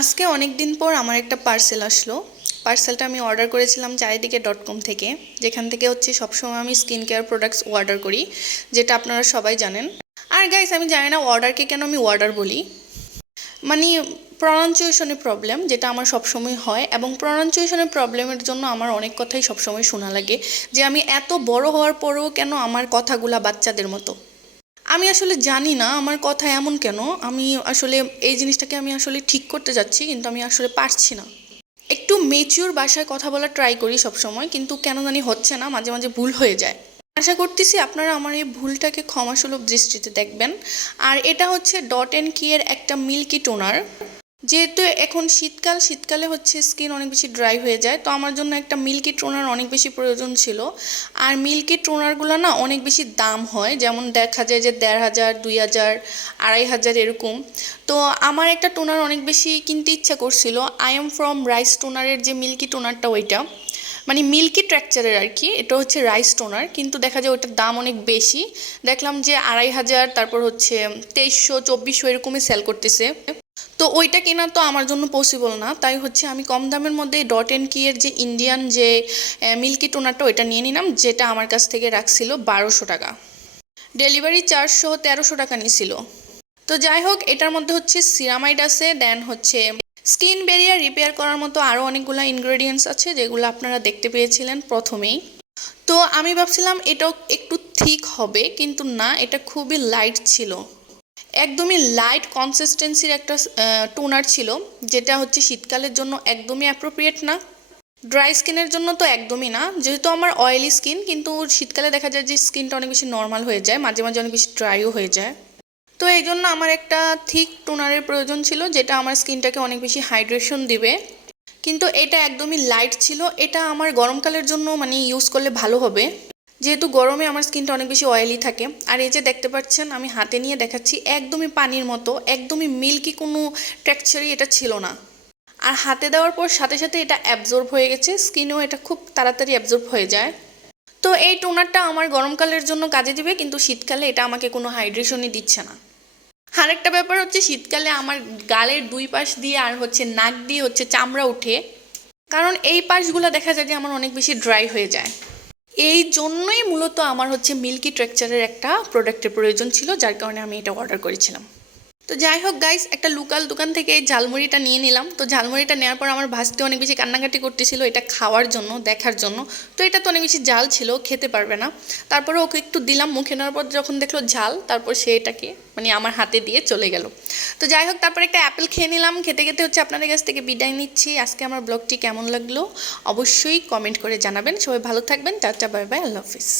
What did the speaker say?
আজকে অনেক দিন পর আমার একটা পার্সেল আসলো। পার্সেলটা আমি অর্ডার করেছিলাম চারিদিকে ডট কম থেকে, যেখান থেকে হচ্ছে সবসময় আমি স্কিন কেয়ার প্রোডাক্টস অর্ডার করি, যেটা আপনারা সবাই জানেন। আর গাইস আমি জানি না অর্ডারকে কেন আমি অর্ডার বলি। মানে প্রনাউন্সিয়েশনের প্রবলেম যেটা আমার সবসময় হয়, এবং প্রনাউন্সিয়েশনের প্রবলেমের জন্য আমার অনেক কথাই সবসময় শোনা লাগে, যে আমি এত বড় হওয়ার পরেও কেন আমার কথাগুলা বাচ্চাদের মতো। আমি আসলে জানি না, আমার কথা এমন কেন? আমি আসলে এই জিনিসটাকে আমি আসলে ঠিক করতে যাচ্ছি, কিন্তু আমি আসলে পারছি না। একটু মেচিওর বাসায় কথা বলা ট্রাই করি সবসময়, কিন্তু কেন জানি হচ্ছে না, মাঝে মাঝে ভুল হয়ে যায়। আশা করতেছি আপনারা আমার এই ভুলটাকে ক্ষমাসুলভ দৃষ্টিতে দেখবেন। আর এটা হচ্ছে ডট এন কি এর একটা মিল্কি টোনার যেহেতু এখন শীতকাল, শীতকালে হচ্ছে স্কিন অনেক বেশি ড্রাই হয়ে যায়, তো আমার জন্য একটা মিল্কি টোনার অনেক বেশি প্রয়োজন ছিল। আর মিল্কি টোনারগুলো না অনেক বেশি দাম হয়, যেমন দেখা যায় যে দেড় হাজার, দুই হাজার, আড়াই হাজার এরকম। তো আমার একটা টোনার অনেক বেশি কিনতে ইচ্ছা করছিল। আই এম ফ্রম রাইস টোনারের যে মিল্কি টোনারটা ওইটা মানে মিল্কি ট্র্যাকচারের আর কি, এটা হচ্ছে রাইস টোনার কিন্তু দেখা যায় ওটার দাম অনেক বেশি। দেখলাম যে আড়াই হাজার, তারপর হচ্ছে তেইশশো, চব্বিশশো এরকমই সেল করতেছে। তো ওইটা কেনা তো আমার জন্য পসিবল না। তাই হচ্ছে আমি কম দামের মধ্যে ডট অ্যান্ড কিয়ের যে ইন্ডিয়ান যে মিল্কি টোনারটা ওইটা নিয়ে নিলাম, যেটা আমার কাছ থেকে রাখছিল বারোশো টাকা। ডেলিভারি চার্জ সহ তেরোশো টাকা নিছিল। তো যাই হোক, এটার মধ্যে হচ্ছে সিরামাইড আছে দেন হচ্ছে স্কিন ব্যারিয়ার রিপেয়ার করার মতো আরও অনেকগুলো ইনগ্রেডিয়েন্টস আছে, যেগুলো আপনারা দেখতে পেয়েছিলেন প্রথমেই। তো আমি ভাবছিলাম এটাও একটু ঠিক হবে, কিন্তু না, এটা খুবই লাইট ছিল। একদমই লাইট কনসিস্টেন্সির একটা টোনার ছিল, যেটা হচ্ছে শীতকালের জন্য একদমই অ্যাপ্রোপ্রিয়েট না। ড্রাই স্কিনের জন্য তো একদমই না। যেহেতু আমার অয়েলি স্কিন কিন্তু শীতকালে দেখা যায় যে স্কিনটা অনেক বেশি নর্মাল হয়ে যায়, মাঝে মাঝে অনেক বেশি ড্রাইও হয়ে যায়। তো এই জন্য আমার একটা থিক টোনারের প্রয়োজন ছিল, যেটা আমার স্কিনটাকে অনেক বেশি হাইড্রেশন দিবে। কিন্তু এটা একদমই লাইট ছিল, এটা আমার গরমকালের জন্য মানে ইউজ করলে ভালো হবে। যেহেতু গরমে আমার স্কিনটা অনেক বেশি অয়েলি থাকে, আর এই যে দেখতে পাচ্ছেন, আমি হাতে নিয়ে দেখাচ্ছি একদমই পানির মতো, একদমই মিল্কি কোনো টেক্সচারই এটা ছিল না। আর হাতে দেওয়ার পর সাথে সাথে এটা অ্যাবজর্ব হয়ে গেছে স্কিনেও এটা খুব তাড়াতাড়ি অ্যাবজর্ব হয়ে যায়। তো এই টোনারটা আমার গরমকালের জন্য কাজে দিবে, কিন্তু শীতকালে এটা আমাকে কোনো হাইড্রেশনই দিচ্ছে না। আরেকটা ব্যাপার হচ্ছে, শীতকালে আমার গালের দুই পাশ দিয়ে আর হচ্ছে নাক দিয়ে হচ্ছে চামড়া উঠে, কারণ এই পাশগুলো দেখা যায় যে আমার অনেক বেশি ড্রাই হয়ে যায়। এই জন্যই মূলত আমার হচ্ছে মিল্কি ট্রেকচারের একটা প্রোডাক্টের প্রয়োজন ছিল, যার কারণে আমি এটা অর্ডার করেছিলাম। তো যাই হোক গাইস একটা লোকাল দোকান থেকে এই ঝালমুড়িটা নিয়ে নিলাম। তো ঝালমুড়িটা নেওয়ার পর আমার ভাসতে অনেক বেশি কান্নাকাটি করতেছিল এটা খাওয়ার জন্য, দেখার জন্য। তো এটা তো অনেক বেশি জাল ছিল, খেতে পারবে না। তারপরে ওকে একটু দিলাম, মুখে নেওয়ার পর যখন দেখল ঝাল, তারপর সে এটাকে মানে আমার হাতে দিয়ে চলে গেল। তো যাই হোক, তারপর একটা অ্যাপেল খেয়ে নিলাম। খেতে খেতে হচ্ছে আপনাদের কাছ থেকে বিদায় নিচ্ছি। আজকে আমার ব্লগটি কেমন লাগল অবশ্যই কমেন্ট করে জানাবেন। সবাই ভালো থাকবেন। টাটা বাই বাই আল্লাহ হাফিজ